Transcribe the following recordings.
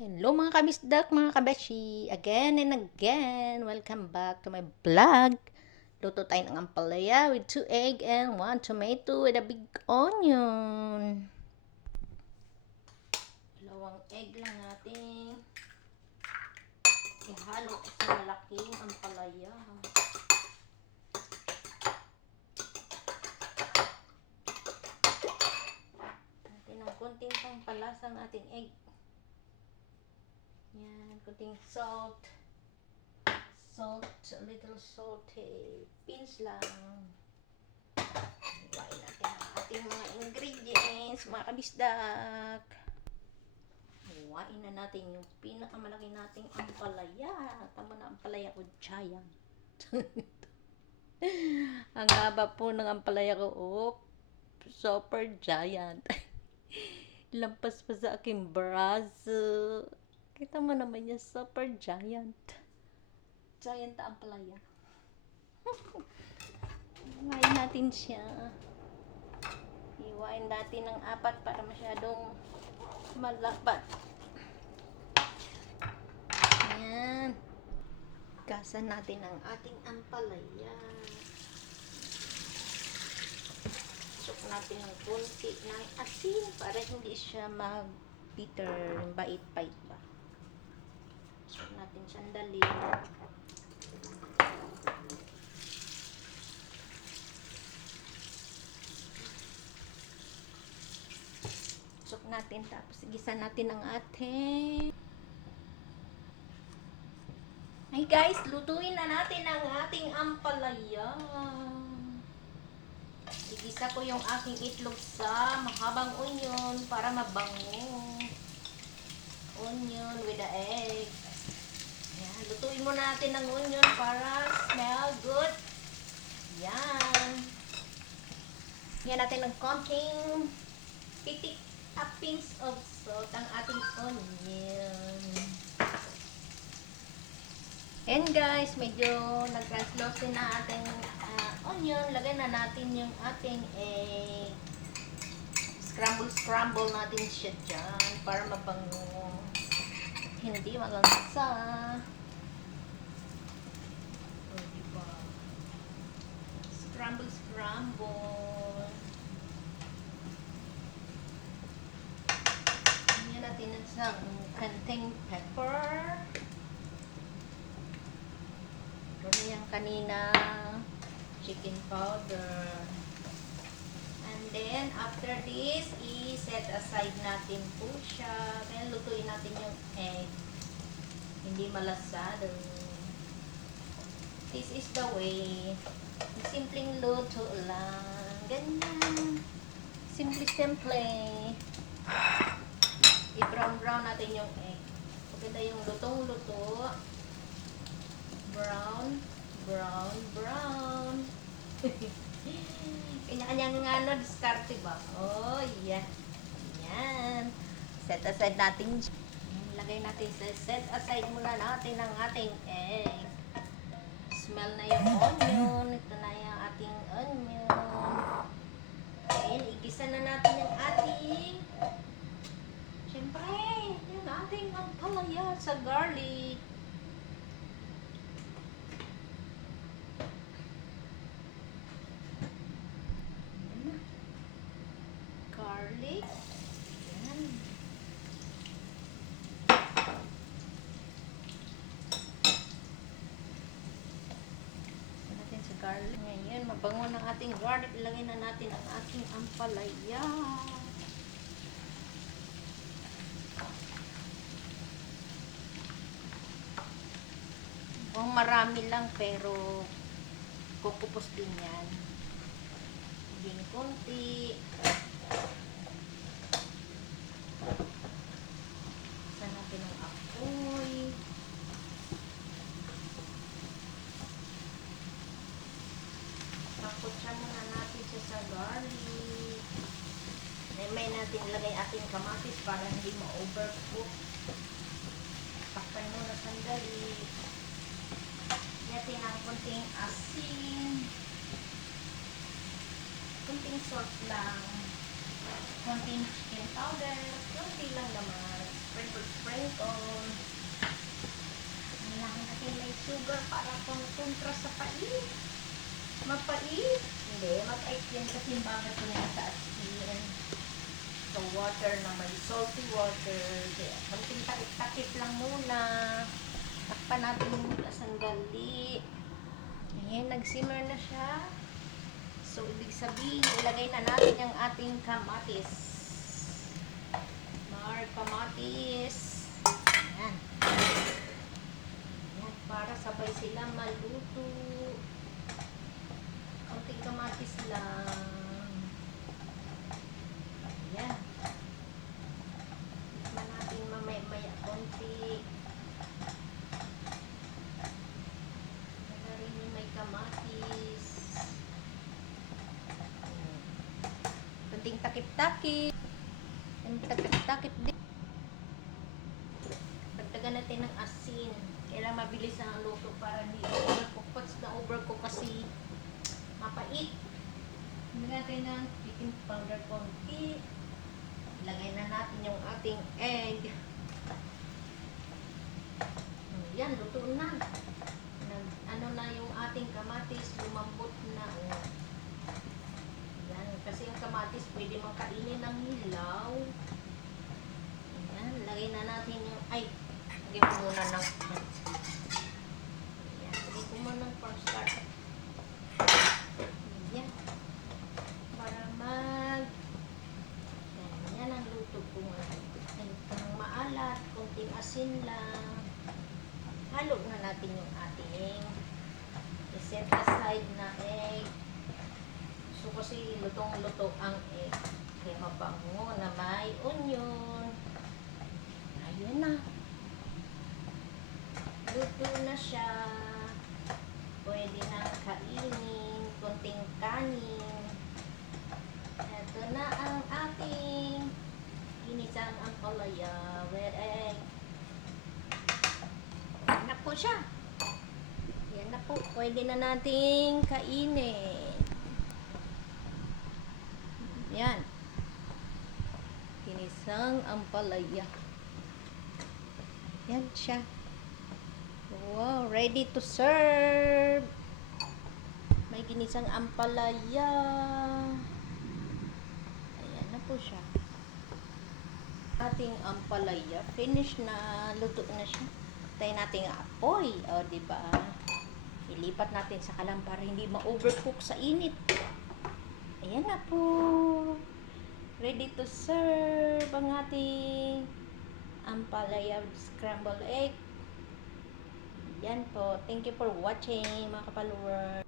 Hello mga kabisdak, mga kabeshi. Again and again, welcome back to my vlog. Luto tayo ng ampalaya with 2 egg and 1 tomato with a big onion. Dalawang egg lang natin. Ihalo sa malaking ampalaya. Natin ng konting pampalasa ng ating egg. Yan, konting salt. Salt, a little salty. Pins lang. Iwain natin ang ating mga ingredients, mga kabisdak. Iwain na natin yung pinakamalaki nating ampalaya. Tama na ampalaya ko, giant. Ang haba po ng ampalaya ko, super giant. Lampas pa sa aking braso. Kita mo naman yung super giant. Giant na ampalaya. Iwain natin siya. Iwain natin ng 4 para masyadong malapat. Ayan. Gasan natin ang ating ampalaya. Suk natin ng konti ng asin para hindi siya mag-bitter, bait-bait ba. Suk natin sandali. Suk natin tapos igisa natin ang ating. Hey guys, lutuin na natin ang ating ampalaya. Igisa ko yung aking itlog sa mahabang onion para mabango. Onion with the egg. Yan, lutuin mo natin ang onion para smell good. Yan. Yan natin ng konting pitik a pinch of salt ang ating onion. And guys, medyo nag-translucent na ating onion. Lagay na natin yung ating egg. Scramble natin siya dyan para mabango. Hindi malansa. O, diba? Scramble. Lagyan natin ng kanting pepper. Gano'n yung kanina chicken powder. And then, after this, i-set aside natin po siya. Then, lutuin natin yung egg. Hindi malasado. This is the way. Simpleng luto lang. Ganyan. Simple. I-brown natin yung egg. Pagkita yung lutong-luto. Brown. Kanya-kanyang diskarte ba? Oh, yeah. Yan. Set aside natin. Lagay natin set aside muna natin ang ating egg. Smell na yung onion. Ito na yung ating onion. Ayan, igisa na natin yung ating syempre, yung ating ampalaya sa garlic. Garlic. Ayan. Natin sa garlic. Ngayon, mabango ng ating garlic. Ilagay na natin ang ating ampalaya. Kung marami lang, pero kukupos din yan. Din konti. Sa natin ang apoy. Pakutsa muna natin siya sa garlic. May natin ilagay ating kamatis para hindi ma-overcook. Takpan muna sandali. Natin ang konting asin. Konting salt lang. Konting chicken powder. Konti lang naman. Sprinkle. sugar para pang kontra sa pait. Mapait. Hindi, mapait yan kasi bakit ko na sa asin. So, water na may salty water. Kunting takip-takip lang muna. Takpan natin yung sandali. Ayan, nag-simmer na siya. So, ibig sabihin, ilagay na natin yung ating kamatis. Kamatis. Ayan. Ayan, para sabay sila maluto. Kunting kamatis lang. Ayan. Tikman natin mamaya konti. Wala rin yung may kamatis. Kunting takip-takip. Kunting takip-takip din. Dagdagan natin ng asin. Kailangan mabilis ang luto para hindi overcook. Pag na-overcook kasi mapait. Hindi natin ng baking powder konti. Lagay na natin yung ating egg. Yan, luto na. Ano na yung ating kamatis, lumambot na. Oh. Yan, kasi yung kamatis pwede makainin ng hilaw. Yan, lagay na natin yung, lagay ko muna ng, yan, lagay ko muna ng cornstarch. Yan, para yan ang luto ko ngayon. Ang maalat, konting asin lang. Halo na natin yung ating set aside na egg. So kasi lutong-luto ang egg. Kaya mabango na may onion. Ayun na. Luto na siya. Pwede na kainin. Konting kanin. Ito na ang ating ginisang ampalaya with egg. Yan na po siya. Yan na po. Pwede na nating kainin. Yan. Ginisang ampalaya. Yan siya. Wow, ready to serve. May ginisang ampalaya. Ayan na po siya. Ating ampalaya. Finish na. Luto na siya. Tayo natin apoy. O, diba? Ilipat natin sa kalan para hindi ma-overcook sa init. Ayan na po. Ready to serve ang ating ampalaya scrambled egg. Yan po. Thank you for watching, mga kapalwer.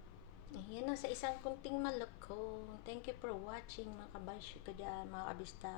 Ayan na sa isang kunting malakong. Thank you for watching, mga kabashi ko dyan, mga kabista.